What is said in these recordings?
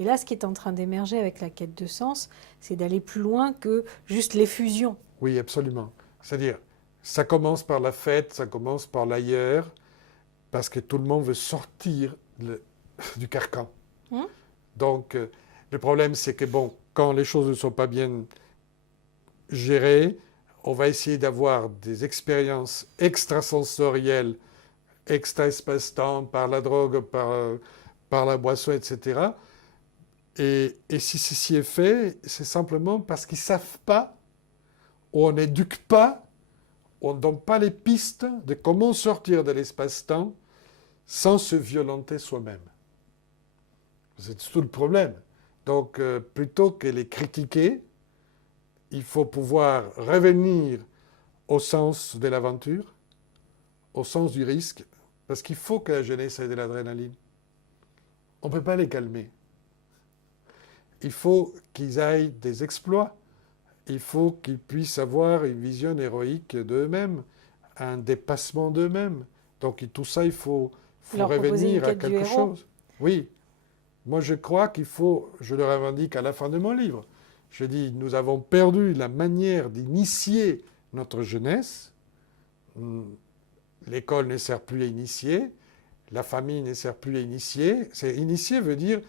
Et là, ce qui est en train d'émerger avec la quête de sens, c'est d'aller plus loin que juste l'effusion. Oui, absolument. C'est-à-dire, ça commence par la fête, ça commence par l'ailleurs, parce que tout le monde veut sortir du carcan. Hein. Donc, le problème, c'est que, bon, quand les choses ne sont pas bien gérées, on va essayer d'avoir des expériences extrasensorielles, extra-espace-temps, par la drogue, par la boisson, etc. Et si ceci est fait, c'est simplement parce qu'ils ne savent pas, ou on n'éduque pas, on ne donne pas les pistes de comment sortir de l'espace-temps sans se violenter soi-même. C'est tout le problème. Donc, plutôt que les critiquer, il faut pouvoir revenir au sens de l'aventure, au sens du risque, parce qu'il faut que la jeunesse ait de l'adrénaline. On ne peut pas les calmer. Il faut qu'ils aillent des exploits. Il faut qu'ils puissent avoir une vision héroïque d'eux-mêmes, un dépassement d'eux-mêmes. Donc tout ça, il faut Leur proposer une revenir à quête du quelque héros. chose. Oui, moi je crois qu'il faut, je le revendique à la fin de mon livre, je dis, nous avons perdu la manière d'initier notre jeunesse. L'école ne sert plus à initier, la famille ne sert plus à initier. Initier veut dire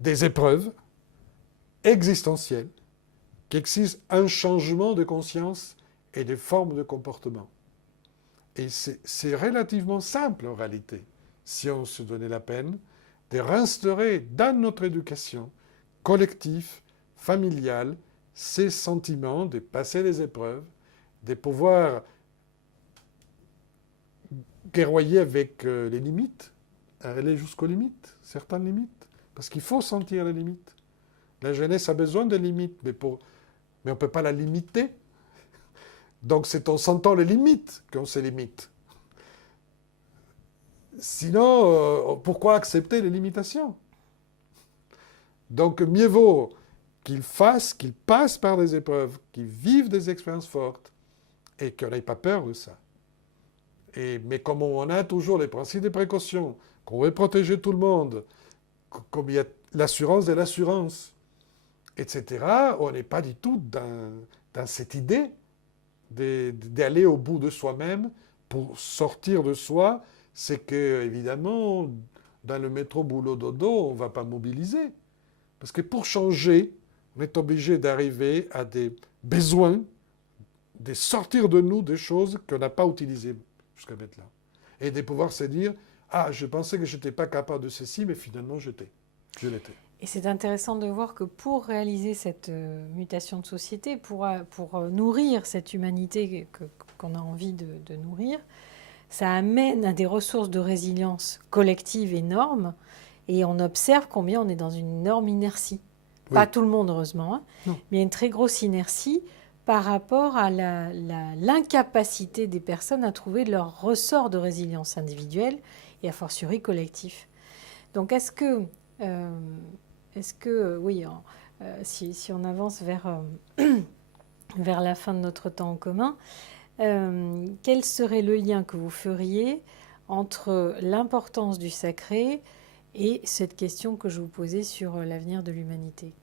des épreuves existentielles qui exigent un changement de conscience et de forme de comportement. Et c'est relativement simple en réalité, si on se donnait la peine de réinstaurer dans notre éducation collective, familiale, ces sentiments de passer les épreuves, de pouvoir guerroyer avec les limites, aller jusqu'aux limites, certaines limites, parce qu'il faut sentir les limites. La jeunesse a besoin de limites, mais on ne peut pas la limiter. Donc c'est en sentant les limites qu'on se limite. Sinon, pourquoi accepter les limitations? Donc mieux vaut qu'ils passent par des épreuves, qu'ils vivent des expériences fortes et qu'on n'ait pas peur de ça. Mais comme on a toujours les principes de précaution, qu'on veut protéger tout le monde, comme il y a l'assurance de l'assurance, etc., on n'est pas du tout dans cette idée d'aller au bout de soi-même pour sortir de soi. C'est que, évidemment, dans le métro boulot dodo, on ne va pas mobiliser. Parce que pour changer, on est obligé d'arriver à des besoins, de sortir de nous des choses qu'on n'a pas utilisées jusqu'à maintenant. Et de pouvoir se dire, ah, je pensais que je n'étais pas capable de ceci, mais finalement, je l'étais. Et c'est intéressant de voir que pour réaliser cette mutation de société, pour nourrir cette humanité qu'on a envie de nourrir, ça amène à des ressources de résilience collective énormes. Et on observe combien on est dans une énorme inertie. Oui. Pas tout le monde, heureusement, hein, Non. mais il y a une très grosse inertie par rapport à l'incapacité des personnes à trouver leur ressort de résilience individuelle et a fortiori collectif. Donc est-ce que oui, si on avance vers la fin de notre temps en commun, quel serait le lien que vous feriez entre l'importance du sacré et cette question que je vous posais sur l'avenir de l'humanité?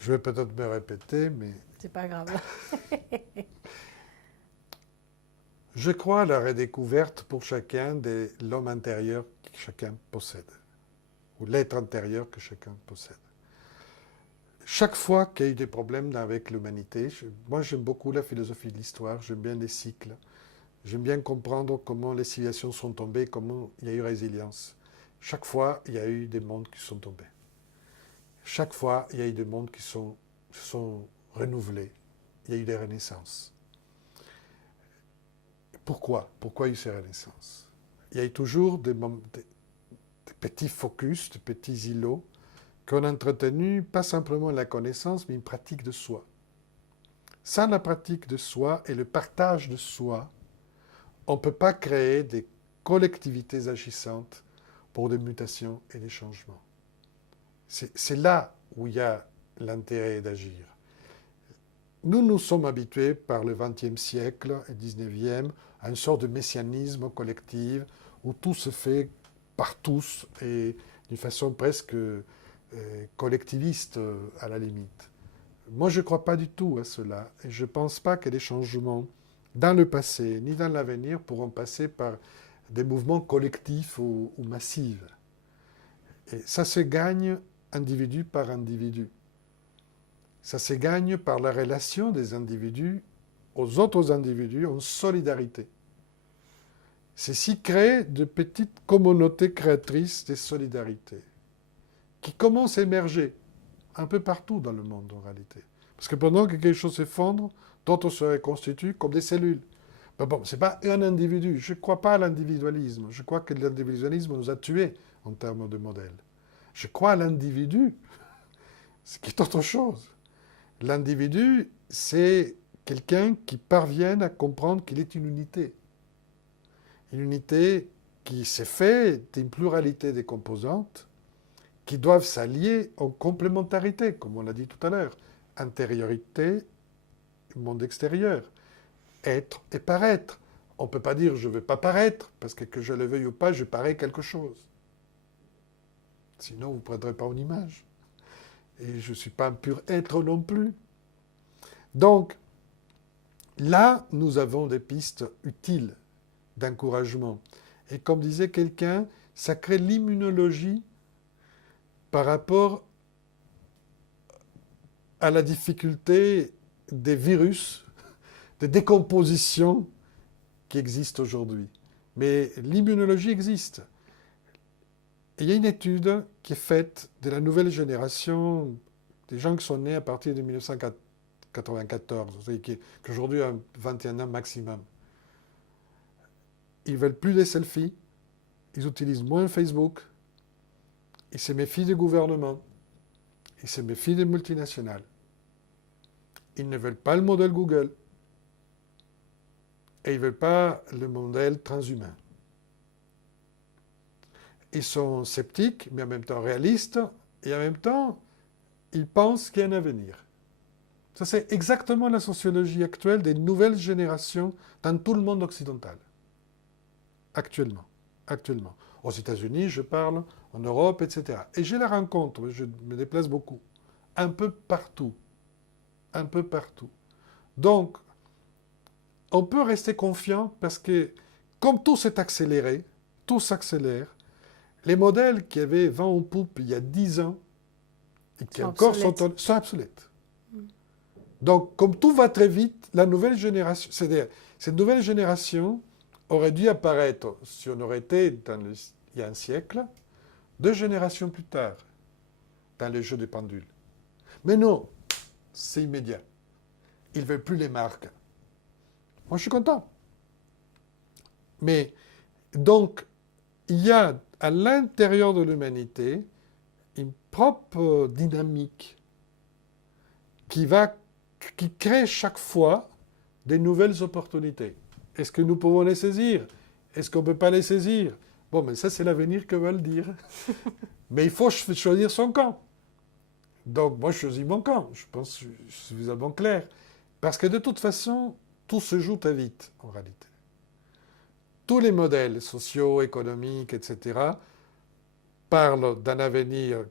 Je vais peut-être me répéter, mais... C'est pas grave. Je crois à la redécouverte pour chacun de l'homme intérieur que chacun possède, ou l'être intérieur que chacun possède. Chaque fois qu'il y a eu des problèmes avec l'humanité, moi j'aime beaucoup la philosophie de l'histoire, j'aime bien les cycles, j'aime bien comprendre comment les civilisations sont tombées, comment il y a eu résilience. Chaque fois, il y a eu des mondes qui sont tombés. Chaque fois, il y a eu des mondes qui se sont renouvelés. Il y a eu des renaissances. Pourquoi? Pourquoi il y a eu ces renaissances? Il y a eu toujours des petits focus, des petits îlots qu'on a entretenus, pas simplement la connaissance, mais une pratique de soi. Sans la pratique de soi et le partage de soi, on ne peut pas créer des collectivités agissantes pour des mutations et des changements. C'est là où il y a l'intérêt d'agir. Nous nous sommes habitués par le XXe siècle et XIXe à une sorte de messianisme collectif où tout se fait par tous et d'une façon presque collectiviste à la limite. Moi, je ne crois pas du tout à cela. Et je ne pense pas que les changements dans le passé ni dans l'avenir pourront passer par des mouvements collectifs ou massifs. Et ça se gagne individu par individu. Ça se gagne par la relation des individus aux autres individus en solidarité. Ceci crée de petites communautés créatrices de solidarité qui commencent à émerger un peu partout dans le monde en réalité. Parce que pendant que quelque chose s'effondre, d'autres se reconstituent comme des cellules. Mais bon, ce n'est pas un individu. Je ne crois pas à l'individualisme. Je crois que l'individualisme nous a tués en termes de modèle. Je crois à l'individu, ce qui est autre chose. L'individu, c'est quelqu'un qui parvient à comprendre qu'il est une unité. Une unité qui s'est faite d'une pluralité des composantes qui doivent s'allier en complémentarité, comme on l'a dit tout à l'heure. Intériorité, monde extérieur. Être et paraître. On ne peut pas dire je ne veux pas paraître, parce que je le veuille ou pas, je parais quelque chose. Sinon, vous ne prendrez pas une image. Et je ne suis pas un pur être non plus. Donc, là, nous avons des pistes utiles d'encouragement. Et comme disait quelqu'un, ça crée l'immunologie par rapport à la difficulté des virus, des décompositions qui existent aujourd'hui. Mais l'immunologie existe. Et il y a une étude qui est faite de la nouvelle génération, des gens qui sont nés à partir de 1994, qui aujourd'hui ont 21 ans maximum. Ils ne veulent plus des selfies, ils utilisent moins Facebook, ils se méfient des gouvernements, ils se méfient des multinationales. Ils ne veulent pas le modèle Google et ils ne veulent pas le modèle transhumain. Ils sont sceptiques, mais en même temps réalistes, et en même temps, ils pensent qu'il y a un avenir. Ça, c'est exactement la sociologie actuelle des nouvelles générations dans tout le monde occidental. Actuellement. Aux États-Unis, je parle, en Europe, etc. Et je la rencontre, je me déplace beaucoup, un peu partout. Un peu partout. Donc, on peut rester confiant parce que, comme tout s'est accéléré, tout s'accélère, les modèles qui avaient vent en poupe il y a 10 ans et qui encore sont obsolètes. Donc, comme tout va très vite, la nouvelle génération, c'est-à-dire cette nouvelle génération aurait dû apparaître, si on aurait été il y a un siècle, 2 générations plus tard, dans les jeux de pendules. Mais non, c'est immédiat. Ils ne veulent plus les marques. Moi, je suis content. Mais, donc, il y a à l'intérieur de l'humanité une propre dynamique qui crée chaque fois des nouvelles opportunités. Est-ce que nous pouvons les saisir? Est-ce qu'on ne peut pas les saisir? Bon, mais ça, c'est l'avenir que veulent dire. Mais il faut choisir son camp. Donc, moi, je choisis mon camp. Je pense que je suis suffisamment clair. Parce que de toute façon, tout se joue très vite, en réalité. Tous les modèles sociaux, économiques, etc., parlent d'un avenir,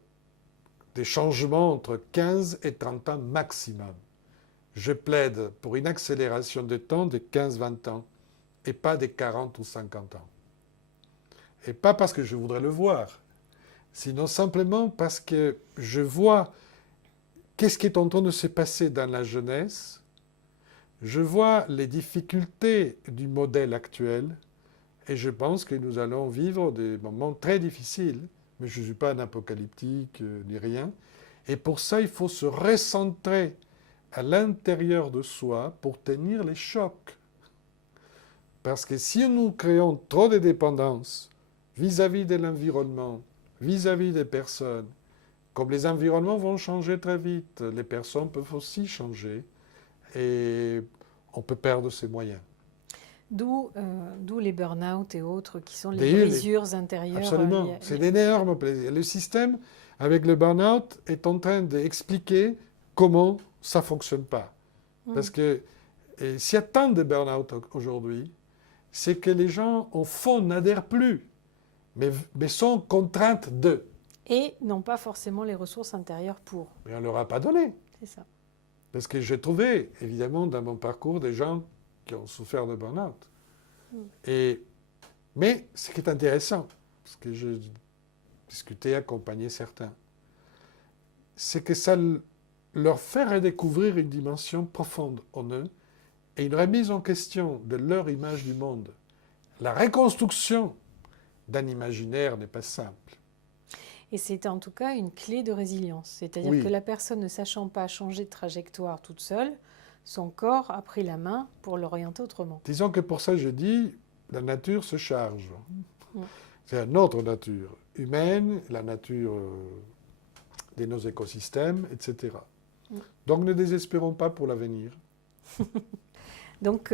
des changements entre 15 et 30 ans maximum. Je plaide pour une accélération de temps de 15-20 ans et pas des 40 ou 50 ans. Et pas parce que je voudrais le voir, sinon simplement parce que je vois qu'est-ce qui est en train de se passer dans la jeunesse, je vois les difficultés du modèle actuel et je pense que nous allons vivre des moments très difficiles, mais je ne suis pas un apocalyptique ni rien. Et pour ça, il faut se recentrer à l'intérieur de soi pour tenir les chocs. Parce que si nous créons trop de dépendance vis-à-vis de l'environnement, vis-à-vis des personnes, comme les environnements vont changer très vite, les personnes peuvent aussi changer et on peut perdre ses moyens. D'où les burn-out et autres qui sont les brisures intérieures. Absolument, c'est d'énormes plaisirs. Le système, avec le burn-out, est en train d'expliquer comment ça ne fonctionne pas. Parce que s'il y a tant de burn-out aujourd'hui, c'est que les gens, au fond, n'adhèrent plus. mais sont contraintes de. Et n'ont pas forcément les ressources intérieures pour. Mais on ne leur a pas donné. C'est ça. Parce que j'ai trouvé, évidemment, dans mon parcours, des gens qui ont souffert de burn-out. Mais ce qui est intéressant, parce que j'ai discuté, accompagné certains, c'est que ça leur fait redécouvrir une dimension profonde en eux et une remise en question de leur image du monde. La reconstruction d'un imaginaire n'est pas simple. Et c'est en tout cas une clé de résilience. C'est-à-dire Oui. que la personne ne sachant pas changer de trajectoire toute seule, son corps a pris la main pour l'orienter autrement. Disons que pour ça, je dis, la nature se charge. Mm. C'est une autre nature humaine, la nature de nos écosystèmes, etc. Donc ne désespérons pas pour l'avenir. Donc,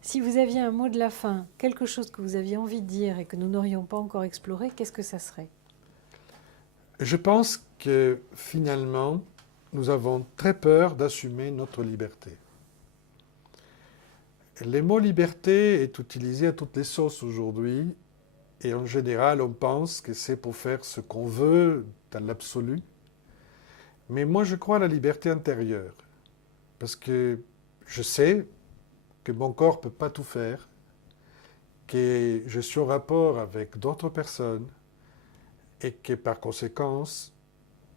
si vous aviez un mot de la fin, quelque chose que vous aviez envie de dire et que nous n'aurions pas encore exploré, qu'est-ce que ça serait? Je pense que finalement, nous avons très peur d'assumer notre liberté. Le mot liberté est utilisé à toutes les sauces aujourd'hui et en général, on pense que c'est pour faire ce qu'on veut dans l'absolu. Mais moi, je crois à la liberté intérieure parce que je sais que mon corps ne peut pas tout faire, que je suis en rapport avec d'autres personnes et que par conséquence,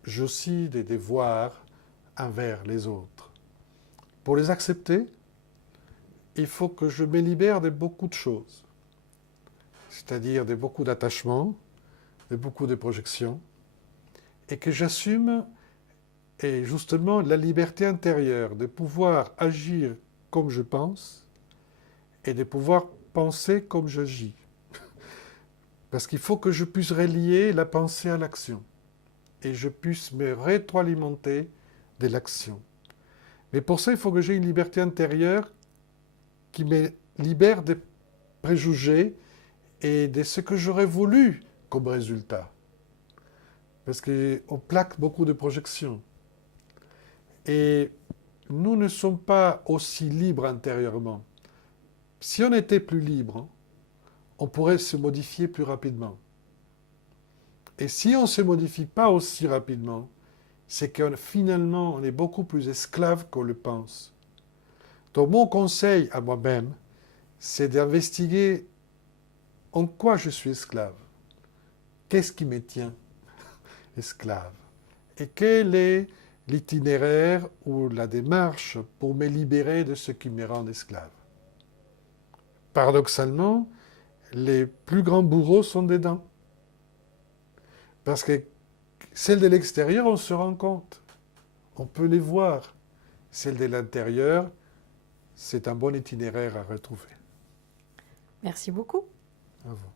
j'ai aussi des devoirs envers les autres. Pour les accepter, il faut que je me libère de beaucoup de choses, c'est-à-dire de beaucoup d'attachements, de beaucoup de projections, et que j'assume et justement la liberté intérieure de pouvoir agir comme je pense et de pouvoir penser comme j'agis. Parce qu'il faut que je puisse relier la pensée à l'action et je puisse me rétroalimenter de l'action. Mais pour ça, il faut que j'ai une liberté intérieure qui me libère des préjugés et de ce que j'aurais voulu comme résultat. Parce qu'on plaque beaucoup de projections. Et nous ne sommes pas aussi libres intérieurement. Si on était plus libre, on pourrait se modifier plus rapidement. Et si on ne se modifie pas aussi rapidement, c'est que finalement, on est beaucoup plus esclave qu'on le pense. Donc mon conseil à moi-même, c'est d'investiguer en quoi je suis esclave. Qu'est-ce qui me tient esclave? Et quel est l'itinéraire ou la démarche pour me libérer de ce qui me rend esclave? Paradoxalement, les plus grands bourreaux sont dedans. Parce que celles de l'extérieur, on se rend compte. On peut les voir. Celles de l'intérieur, c'est un bon itinéraire à retrouver. Merci beaucoup. À vous.